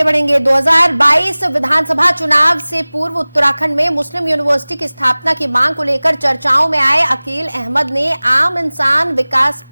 आगे बढ़ेंगे। 2022 विधानसभा चुनाव से पूर्व उत्तराखंड में मुस्लिम यूनिवर्सिटी की स्थापना की मांग को लेकर चर्चाओं में आए अकील अहमद ने आम इंसान विकास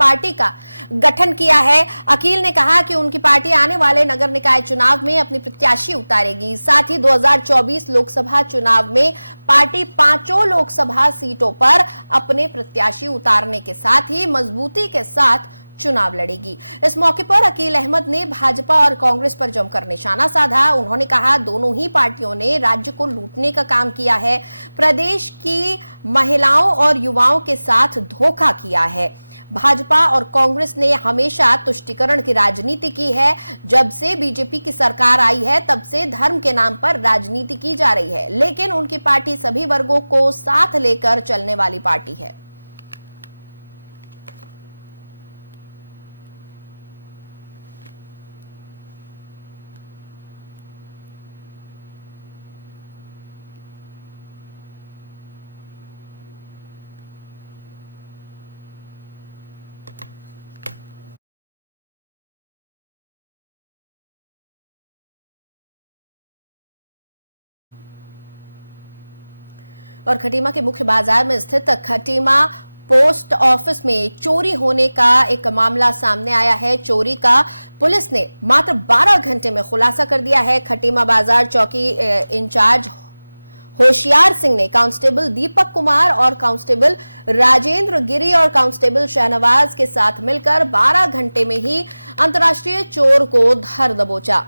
पार्टी का गठन किया है। अकील ने कहा कि उनकी पार्टी आने वाले नगर निकाय चुनाव में अपनी प्रत्याशी उतारेगी। साथ ही 2024 लोकसभा चुनाव में पार्टी 5 लोकसभा सीटों पर अपने प्रत्याशी उतारने के साथ ही मजबूती के साथ चुनाव लड़ेगी। इस मौके पर अकील अहमद ने भाजपा और कांग्रेस पर जमकर निशाना साधा। उन्होंने कहा, दोनों ही पार्टियों ने राज्य को लूटने का काम किया है, प्रदेश की महिलाओं और युवाओं के साथ धोखा किया है। भाजपा और कांग्रेस ने हमेशा तुष्टीकरण की राजनीति की है। जब से बीजेपी की सरकार आई है तब से धर्म के नाम पर राजनीति की जा रही है, लेकिन उनकी पार्टी सभी वर्गों को साथ लेकर चलने वाली पार्टी है। और खटीमा के मुख्य बाजार में स्थित खटीमा पोस्ट ऑफिस में चोरी होने का एक मामला सामने आया है। चोरी का पुलिस ने मात्र 12 घंटे में खुलासा कर दिया है। खटीमा बाजार चौकी इंचार्ज होशियार सिंह ने कांस्टेबल दीपक कुमार और कांस्टेबल राजेंद्र गिरी और कांस्टेबल शहनवाज के साथ मिलकर 12 घंटे में ही अंतर्राष्ट्रीय चोर को धर दबोचा।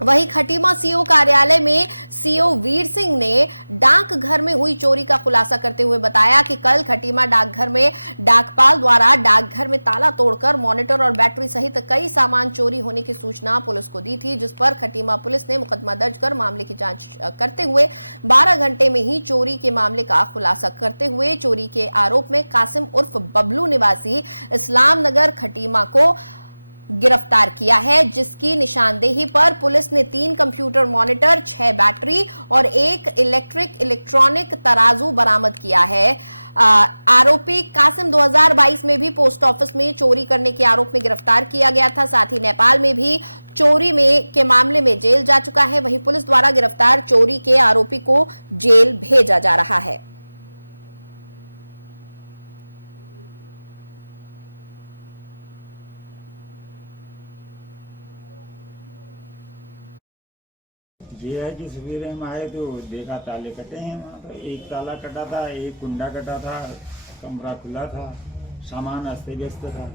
वहीं खटीमा सीओ कार्यालय में सीओ वीर सिंह ने डाकघर में हुई चोरी का खुलासा करते हुए बताया कि कल खटीमा डाकघर में डाकपाल द्वारा डाकघर में ताला तोड़कर मॉनिटर और बैटरी सहित कई सामान चोरी होने की सूचना पुलिस को दी थी, जिस पर खटीमा पुलिस ने मुकदमा दर्ज कर मामले की जांच करते हुए 12 घंटे में ही चोरी के मामले का खुलासा करते हुए चोरी के आरोप में कासिम उर्फ बबलू निवासी इस्लाम नगर खटीमा को गिरफ्तार किया है, जिसकी निशानदेही पर पुलिस ने 3 कंप्यूटर मॉनिटर, 6 बैटरी और 1 इलेक्ट्रॉनिक तराजू बरामद किया है। आरोपी कासिम 2022 में भी पोस्ट ऑफिस में चोरी करने के आरोप में गिरफ्तार किया गया था। साथ ही नेपाल में भी चोरी के मामले में जेल जा चुका है। वहीं पुलिस द्वारा गिरफ्तार चोरी के आरोपी को जेल भेजा जा रहा है। ये है कि सवेरे हम आए तो देखा ताले कटे हैं वहाँ पर। एक ताला कटा था, एक कुंडा कटा था, कमरा खुला था, सामान अस्त व्यस्त था।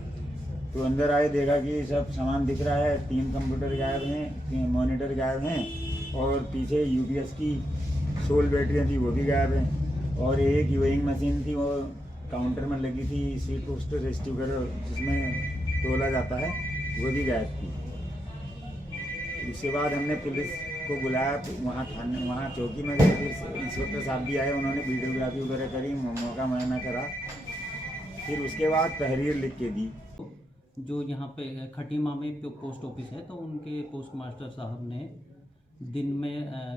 तो अंदर आए देखा कि सब सामान दिख रहा है। 3 कंप्यूटर गायब हैं, 3 मॉनिटर गायब हैं और पीछे यूपीएस की 16 बैटरियाँ थी वो भी गायब हैं और एक यूइंग मशीन थी, वो काउंटर में लगी थी, सीट पोस्टर रेस्ट्यूकर जिसमें तोला जाता है, वो भी गायब थी। उसके बाद हमने पुलिस को बुलाया, वहाँ थाने वहाँ चौकी में गए। फिर इंस्पेक्टर साहब भी आए, उन्होंने वीडियोग्राफी वगैरह करी, मौका मुआयना करा। फिर उसके बाद तहरीर लिख के दी। जो यहाँ पे खटीमा में पोस्ट ऑफिस है, तो उनके पोस्ट मास्टर साहब ने दिन में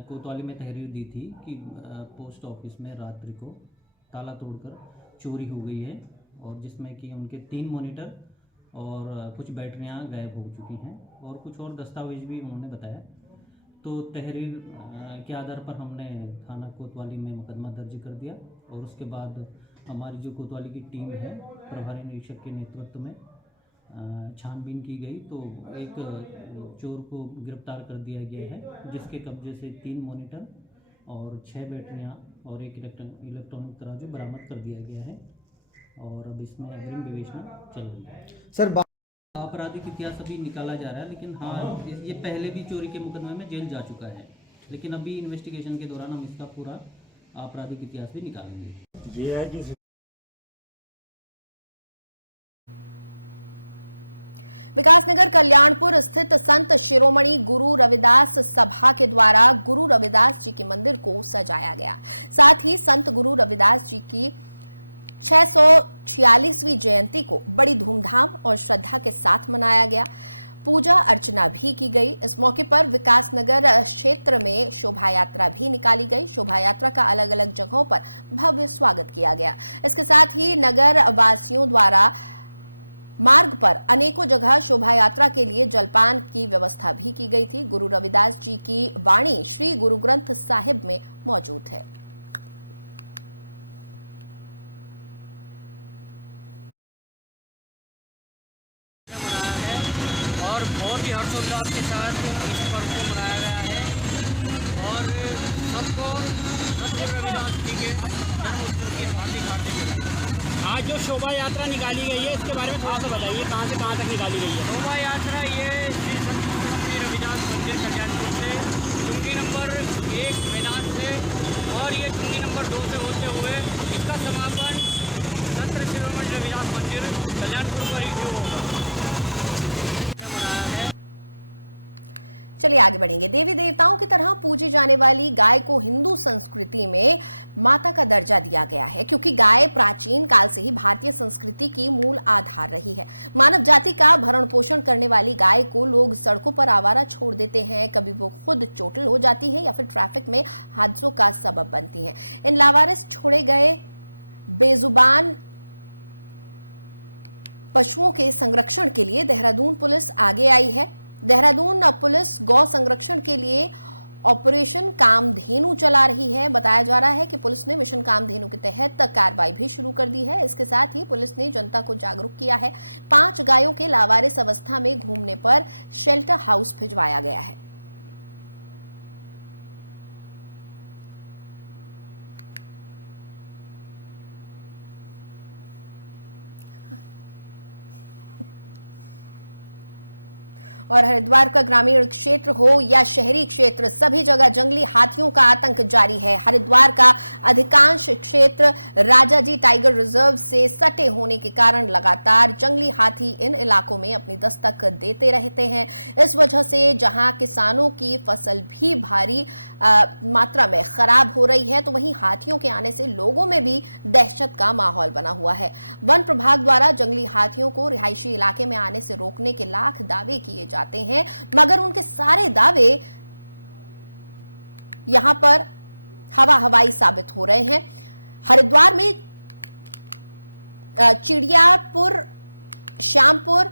कोतवाली में तहरीर दी थी कि पोस्ट ऑफिस में रात्रि को ताला तोड़कर चोरी हो गई है, और जिसमें कि उनके 3 मॉनिटर और कुछ बैटरियाँ गायब हो चुकी हैं और कुछ और दस्तावेज भी उन्होंने बताया। तो तहरीर के आधार पर हमने थाना कोतवाली में मुकदमा दर्ज कर दिया और उसके बाद हमारी जो कोतवाली की टीम है प्रभारी निरीक्षक के नेतृत्व में छानबीन की गई। तो एक चोर को गिरफ्तार कर दिया गया है, जिसके कब्जे से 3 मॉनिटर और 6 बैटरियाँ और एक इलेक्ट्रॉनिक तराजू बरामद कर दिया गया है और अब इसमें अग्रिम विवेचना चल रही है। सर, आपराधिक इतिहास अभी निकाला जा रहा है, लेकिन हाँ, ये पहले भी चोरी के मुकदमे में जेल जा चुका है, लेकिन अभी इन्वेस्टिगेशन के दौरान हम इसका पूरा आपराधिक इतिहास भी निकालेंगे। ये है कि विकासनगर कल्याणपुर स्थित संत शिरोमणि गुरु रविदास सभा के द्वारा गुरु रविदास जी के मंदिर को सजाया गया। साथ ही संत गुरु रविदास जी की 646वीं जयंती को बड़ी धूमधाम और श्रद्धा के साथ मनाया गया। पूजा अर्चना भी की गई। इस मौके पर विकासनगर क्षेत्र में शोभा यात्रा भी निकाली गई। शोभा यात्रा का अलग अलग जगहों पर भव्य स्वागत किया गया। इसके साथ ही नगर वासियों द्वारा मार्ग पर अनेकों जगह शोभा यात्रा के लिए जलपान की व्यवस्था भी की गई थी। गुरु रविदास जी की वाणी श्री गुरु ग्रंथ साहिब में मौजूद है। और बहुत ही हर्षोल्लास के साथ इस पर्व को मनाया गया है और सबको सत्य रविदास जी के जन्मोत्सव की हार्दिक आज जो शोभा यात्रा निकाली गई है इसके बारे में थोड़ा सा बताइए, कहाँ से कहाँ तक निकाली गई है? शोभा यात्रा ये श्री सत्य रविदास मंदिर कल्याणपुर से चुंगी नंबर 1 मैदान से और ये चुंगी नंबर 2 से होते हुए इसका समापन सत्र शिरोमणि रविदास मंदिर कल्याणपुर पर ही होगा। चलिए आगे बढ़ेंगे। देवी देवताओं की तरह पूजी जाने वाली गाय को हिंदू संस्कृति में माता का दर्जा दिया गया है, क्योंकि गाय प्राचीन काल से ही भारतीय संस्कृति की मूल आधार रही है। मानव जाति का भरण पोषण करने वाली गाय को लोग सड़कों पर आवारा छोड़ देते हैं। कभी वो खुद चोटिल हो जाती हैं या फिर ट्रैफिक में हादसों का सबब बनती हैं। इन लावारिस छोड़े गए बेजुबान पशुओं के संरक्षण के लिए देहरादून पुलिस आगे आई है। देहरादून पुलिस गौ संरक्षण के लिए ऑपरेशन कामधेनु चला रही है। बताया जा रहा है कि पुलिस ने मिशन कामधेनु के तहत कार्रवाई भी शुरू कर दी है। इसके साथ ही पुलिस ने जनता को जागरूक किया है। 5 गायों के लावारिस अवस्था में घूमने पर शेल्टर हाउस भिजवाया गया है। और हरिद्वार का ग्रामीण क्षेत्र हो या शहरी क्षेत्र, सभी जगह जंगली हाथियों का आतंक जारी है। हरिद्वार का अधिकांश क्षेत्र राजाजी टाइगर रिजर्व से सटे होने के कारण लगातार जंगली हाथी इन इलाकों में अपनी दस्तक देते रहते हैं। इस वजह से जहां किसानों की फसल भी भारी मात्रा में खराब हो रही है, तो वहीं हाथियों के आने से लोगों में भी दहशत का माहौल बना हुआ है। वन प्रभाग द्वारा जंगली हाथियों को रिहायशी इलाके में आने से रोकने के लाख दावे किए जाते हैं, मगर उनके सारे दावे यहां पर हवाई साबित हो रहे हैं। हरिद्वार में चिड़ियापुर, श्यामपुर,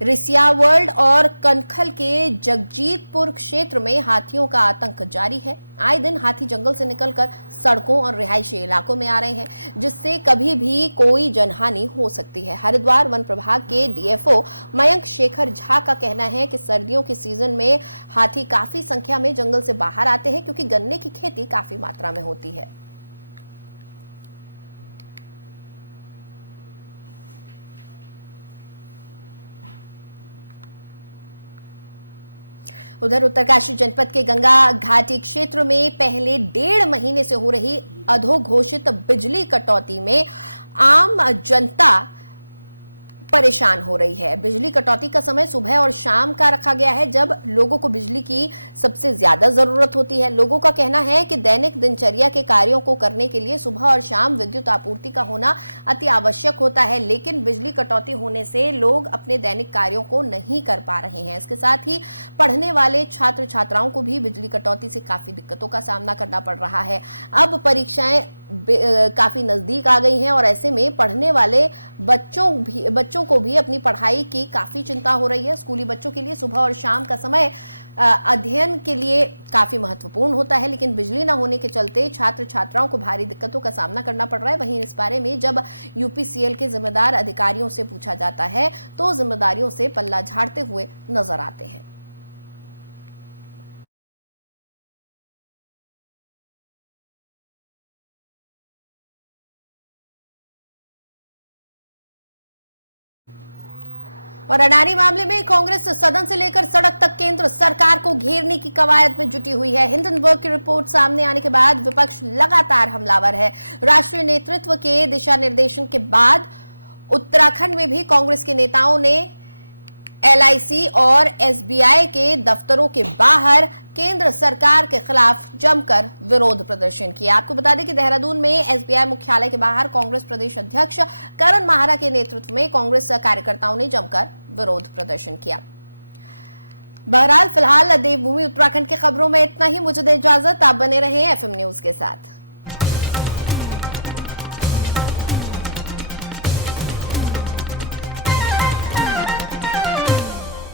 रिसिया वर्ल्ड और कनखल के जगजीतपुर क्षेत्र में हाथियों का आतंक जारी है। आए दिन हाथी जंगल से निकलकर सड़कों और रिहायशी इलाकों में आ रहे हैं, जिससे कभी भी कोई जनहानि हो सकती है। हरिद्वार वन प्रभाग के डीएफओ मयंक शेखर झा का कहना है कि सर्दियों के सीजन में हाथी काफी संख्या में जंगल से बाहर आते हैं, क्योंकि गन्ने की खेती काफी मात्रा में होती है। उधर उत्तरकाशी जनपद के गंगा घाटी क्षेत्र में पहले 1.5 महीने से हो रही अधोघोषित बिजली कटौती में आम जनता परेशान हो रही है। बिजली कटौती का समय सुबह और शाम का रखा गया है, जब लोगों को बिजली की सबसे ज्यादा जरूरत होती है। लोगों का कहना है कि दैनिक दिनचर्या के कार्यों को करने के लिए सुबह और शाम विद्युत आपूर्ति का होना अति आवश्यक होता है, लेकिन बिजली कटौती होने से लोग अपने दैनिक कार्यों को नहीं कर पा रहे हैं। इसके साथ ही पढ़ने वाले छात्र छात्राओं को भी बिजली कटौती से काफी दिक्कतों का सामना करना पड़ रहा है। अब परीक्षाएं काफी नजदीक आ गई हैं और ऐसे में पढ़ने वाले बच्चों को भी अपनी पढ़ाई की काफी चिंता हो रही है। स्कूली बच्चों के लिए सुबह और शाम का समय अध्ययन के लिए काफी महत्वपूर्ण होता है, लेकिन बिजली न होने के चलते छात्र छात्राओं को भारी दिक्कतों का सामना करना पड़ रहा है। वहीं इस बारे में जब यूपीसीएल के जिम्मेदार अधिकारियों से पूछा जाता है तो जिम्मेदारियों से पल्ला झाड़ते हुए नजर आते हैं। और अडानी मामले में कांग्रेस सदन से लेकर सड़क तक केंद्र सरकार को घेरने की कवायद में जुटी हुई है। हिंडनबर्ग की रिपोर्ट सामने आने के बाद विपक्ष लगातार हमलावर है। राष्ट्रीय नेतृत्व के दिशा निर्देशन के बाद उत्तराखंड में भी कांग्रेस के नेताओं ने एलआईसी और एसबीआई के दफ्तरों के बाहर केंद्र सरकार के खिलाफ जमकर विरोध प्रदर्शन किया। आपको बता दें कि देहरादून में एसबीआई मुख्यालय के बाहर कांग्रेस प्रदेश अध्यक्ष करण माहरा के नेतृत्व में कांग्रेस कार्यकर्ताओं ने जमकर विरोध प्रदर्शन किया। बहरहाल फिलहाल देवभूमि उत्तराखंड की खबरों में इतना ही। मुझे दे इजाजत, आप बने रहें एफएम न्यूज के साथ।